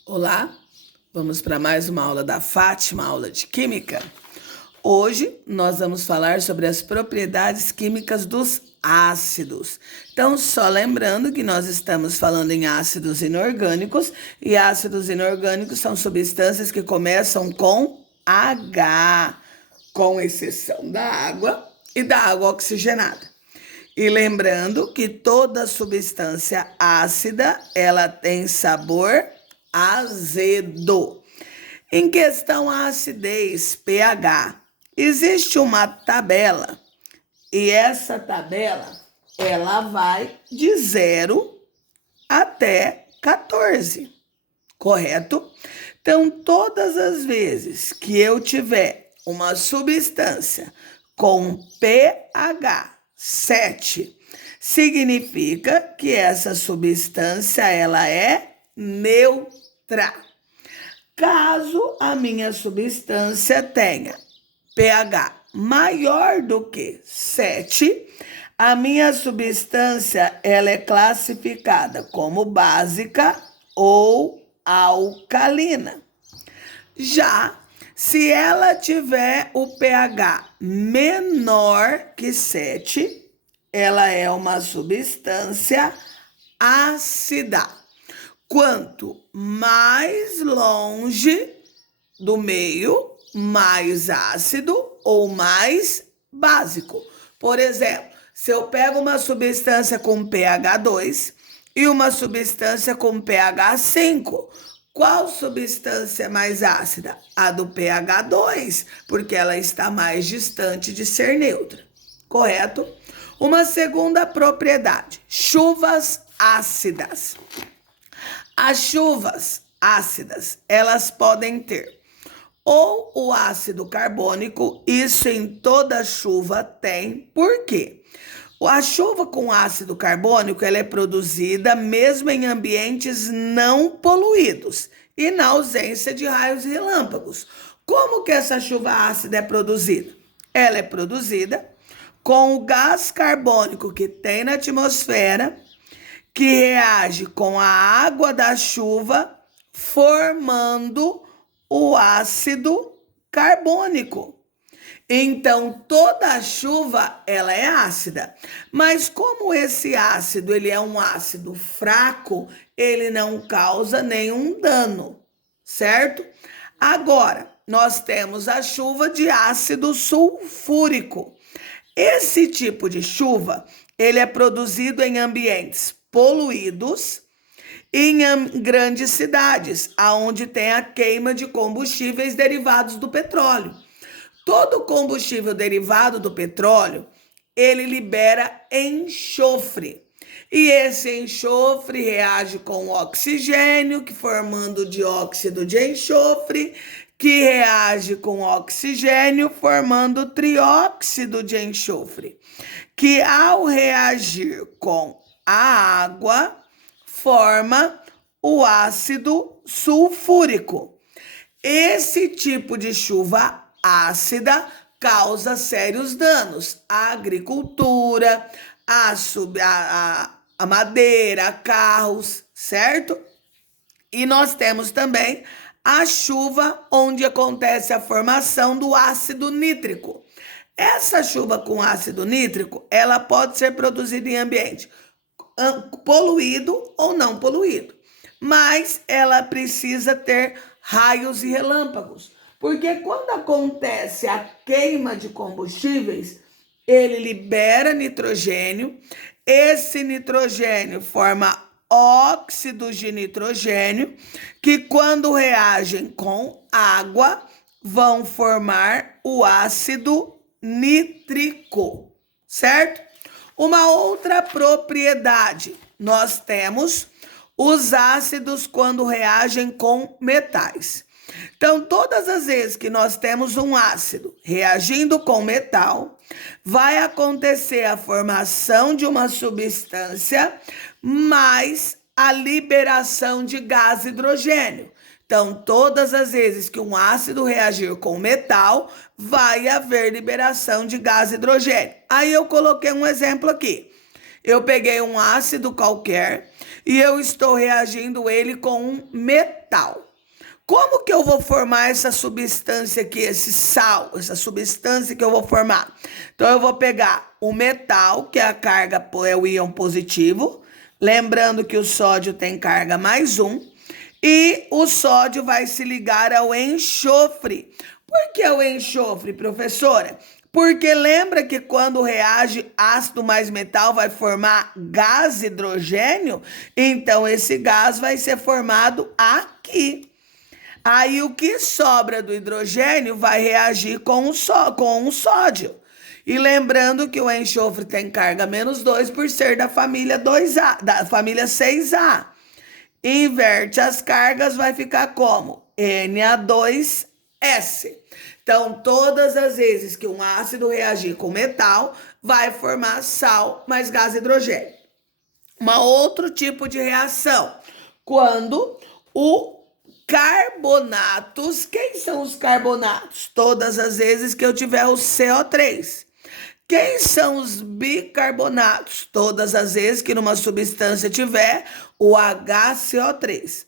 Olá, vamos para mais uma aula da Fátima, aula de Química. Hoje nós vamos falar sobre as propriedades químicas dos ácidos. Então, só lembrando que nós estamos falando em ácidos inorgânicos, e ácidos inorgânicos são substâncias que começam com H, com exceção da água e da água oxigenada. E lembrando que toda substância ácida, ela tem sabor azedo. Em questão à acidez, pH, existe uma tabela e essa tabela ela vai de 0 até 14, correto? Então, todas as vezes que eu tiver uma substância com pH 7, significa que essa substância ela é neutra. Caso a minha substância tenha pH maior do que 7, a minha substância ela é classificada como básica ou alcalina. Já se ela tiver o pH menor que 7, ela é uma substância ácida. Quanto mais longe do meio, mais ácido ou mais básico. Por exemplo, se eu pego uma substância com pH 2 e uma substância com pH 5, qual substância é mais ácida? A do pH 2, porque ela está mais distante de ser neutra, correto? Uma segunda propriedade, chuvas ácidas. As chuvas ácidas, elas podem ter ou o ácido carbônico, isso em toda chuva tem. Por quê? A chuva com ácido carbônico, ela é produzida mesmo em ambientes não poluídos e na ausência de raios e relâmpagos. Como que essa chuva ácida é produzida? Ela é produzida com o gás carbônico que tem na atmosfera, que reage com a água da chuva, formando o ácido carbônico. Então, toda a chuva, ela é ácida. Mas como esse ácido, ele é um ácido fraco, ele não causa nenhum dano, certo? Agora, nós temos a chuva de ácido sulfúrico. Esse tipo de chuva, ele é produzido em ambientes poluídos em grandes cidades, aonde tem a queima de combustíveis derivados do petróleo. Todo combustível derivado do petróleo, ele libera enxofre. E esse enxofre reage com o oxigênio, que formando dióxido de enxofre, que reage com oxigênio, formando trióxido de enxofre, que ao reagir com a água, forma o ácido sulfúrico. Esse tipo de chuva ácida causa sérios danos à agricultura, à madeira, a carros, certo? E nós temos também a chuva onde acontece a formação do ácido nítrico. Essa chuva com ácido nítrico, ela pode ser produzida em ambiente poluído ou não poluído, mas ela precisa ter raios e relâmpagos, porque quando acontece a queima de combustíveis, ele libera nitrogênio, esse nitrogênio forma óxidos de nitrogênio, que quando reagem com água, vão formar o ácido nítrico, certo? Uma outra propriedade, nós temos os ácidos quando reagem com metais. Então, todas as vezes que nós temos um ácido reagindo com metal, vai acontecer a formação de uma substância mais a liberação de gás hidrogênio. Então, todas as vezes que um ácido reagir com metal, vai haver liberação de gás hidrogênio. Aí eu coloquei um exemplo aqui. Eu peguei um ácido qualquer e eu estou reagindo ele com um metal. Como que eu vou formar essa substância aqui, esse sal, essa substância que eu vou formar? Então, eu vou pegar o metal, que é a carga, é o íon positivo, lembrando que o sódio tem carga mais 1, e o sódio vai se ligar ao enxofre. Por que o enxofre, professora? Porque lembra que quando reage ácido mais metal vai formar gás hidrogênio? Então, esse gás vai ser formado aqui. Aí, o que sobra do hidrogênio vai reagir com o sódio. E lembrando que o enxofre tem carga -2 por ser da família 2A, da família 6A. Inverte as cargas, vai ficar como? Na2S. Então, todas as vezes que um ácido reagir com metal, vai formar sal mais gás hidrogênio. Outro tipo de reação, quando o carbonatos, quem são os carbonatos? Todas as vezes que eu tiver o CO3. Quem são os bicarbonatos? Todas as vezes que numa substância tiver o HCO3.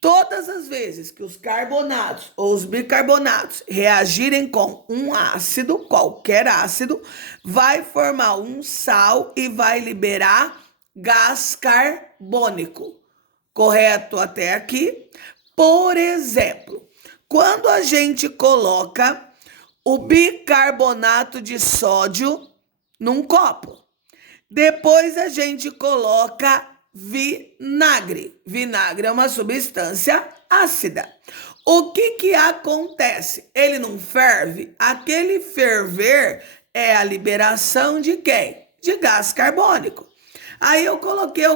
Todas as vezes que os carbonatos ou os bicarbonatos reagirem com um ácido, qualquer ácido, vai formar um sal e vai liberar gás carbônico. Correto até aqui? Por exemplo, quando a gente coloca o bicarbonato de sódio num copo, depois a gente coloca vinagre. Vinagre é uma substância ácida. O que acontece? Ele não ferve? Aquele ferver é a liberação de quem? De gás carbônico. Aí eu coloquei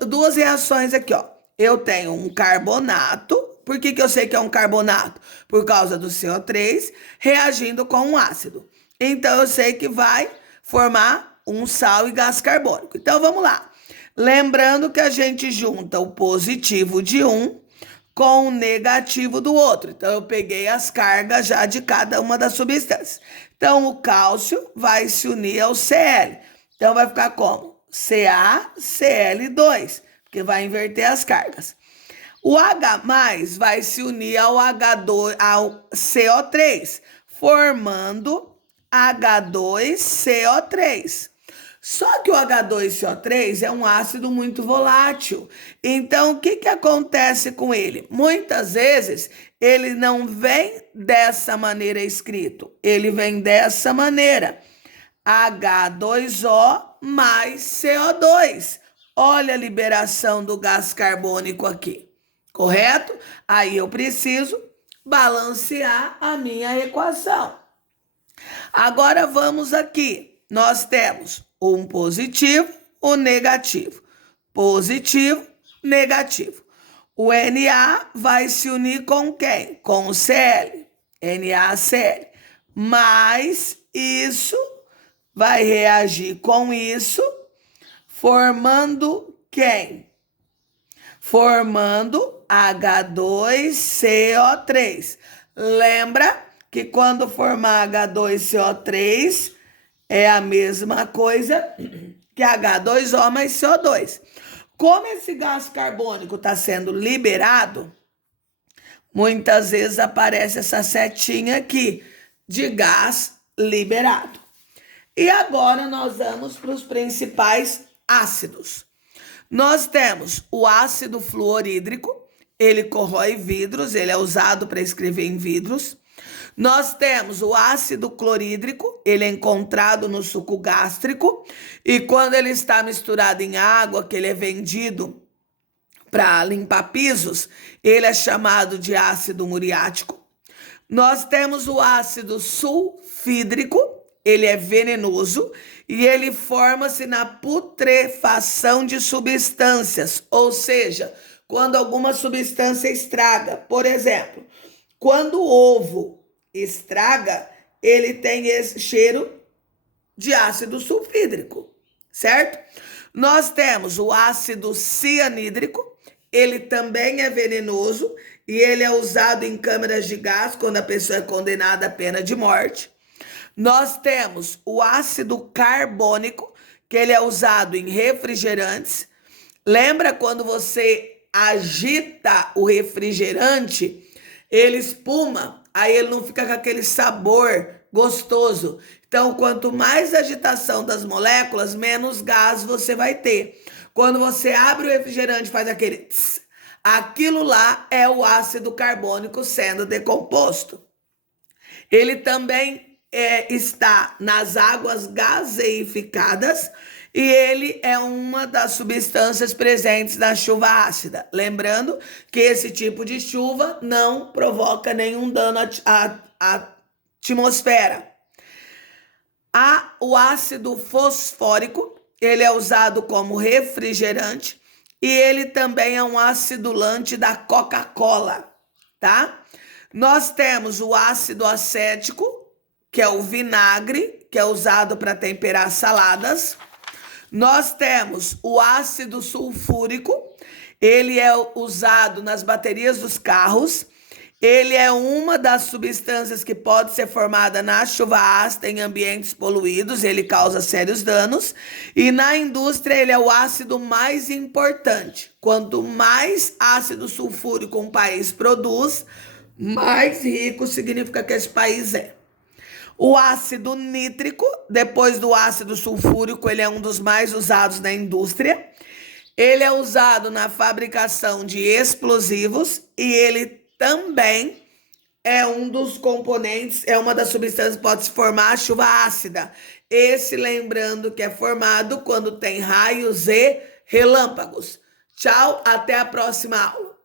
duas reações aqui, ó. Eu tenho um carbonato. Por que eu sei que é um carbonato? Por causa do CO3 reagindo com um ácido. Então, eu sei que vai formar um sal e gás carbônico. Então, vamos lá. Lembrando que a gente junta o positivo de um com o negativo do outro. Então, eu peguei as cargas já de cada uma das substâncias. Então, o cálcio vai se unir ao Cl. Então, vai ficar como? CaCl2, porque vai inverter as cargas. O H+ vai se unir ao CO3, formando H2CO3. Só que o H2CO3 é um ácido muito volátil. Então, o que acontece com ele? Muitas vezes, ele não vem dessa maneira escrito. Ele vem dessa maneira. H2O mais CO2. Olha a liberação do gás carbônico aqui. Correto? Aí eu preciso balancear a minha equação. Agora vamos aqui. Nós temos um positivo, um negativo. Positivo, negativo. O Na vai se unir com quem? Com o Cl. NaCl. Mas isso vai reagir com isso, formando quem? Formando H2CO3. Lembra que quando formar H2CO3 é a mesma coisa que H2O mais CO2. Como esse gás carbônico está sendo liberado, muitas vezes aparece essa setinha aqui de gás liberado. E agora nós vamos para os principais ácidos. Nós temos o ácido fluorídrico, ele corrói vidros, ele é usado para escrever em vidros. Nós temos o ácido clorídrico, ele é encontrado no suco gástrico e quando ele está misturado em água, que ele é vendido para limpar pisos, ele é chamado de ácido muriático. Nós temos o ácido sulfídrico, ele é venenoso e ele forma-se na putrefação de substâncias, ou seja, quando alguma substância estraga. Por exemplo, quando o ovo estraga, ele tem esse cheiro de ácido sulfídrico, certo? Nós temos o ácido cianídrico, ele também é venenoso e ele é usado em câmeras de gás quando a pessoa é condenada à pena de morte. Nós temos o ácido carbônico, que ele é usado em refrigerantes. Lembra quando você agita o refrigerante, ele espuma, aí ele não fica com aquele sabor gostoso. Então, quanto mais agitação das moléculas, menos gás você vai ter. Quando você abre o refrigerante, faz aquele tss, aquilo lá é o ácido carbônico sendo decomposto. Ele também está nas águas gaseificadas e ele é uma das substâncias presentes na chuva ácida. Lembrando que esse tipo de chuva não provoca nenhum dano à atmosfera. O ácido fosfórico, ele é usado como refrigerante e ele também é um acidulante da Coca-Cola, tá? Nós temos o ácido acético, que é o vinagre, que é usado para temperar saladas. Nós temos o ácido sulfúrico, ele é usado nas baterias dos carros. Ele é uma das substâncias que pode ser formada na chuva ácida em ambientes poluídos, ele causa sérios danos. E na indústria ele é o ácido mais importante. Quanto mais ácido sulfúrico um país produz, mais rico significa que esse país é. O ácido nítrico, depois do ácido sulfúrico, ele é um dos mais usados na indústria. Ele é usado na fabricação de explosivos e ele também é um dos componentes, é uma das substâncias que pode se formar a chuva ácida. Esse, lembrando que é formado quando tem raios e relâmpagos. Tchau, até a próxima aula.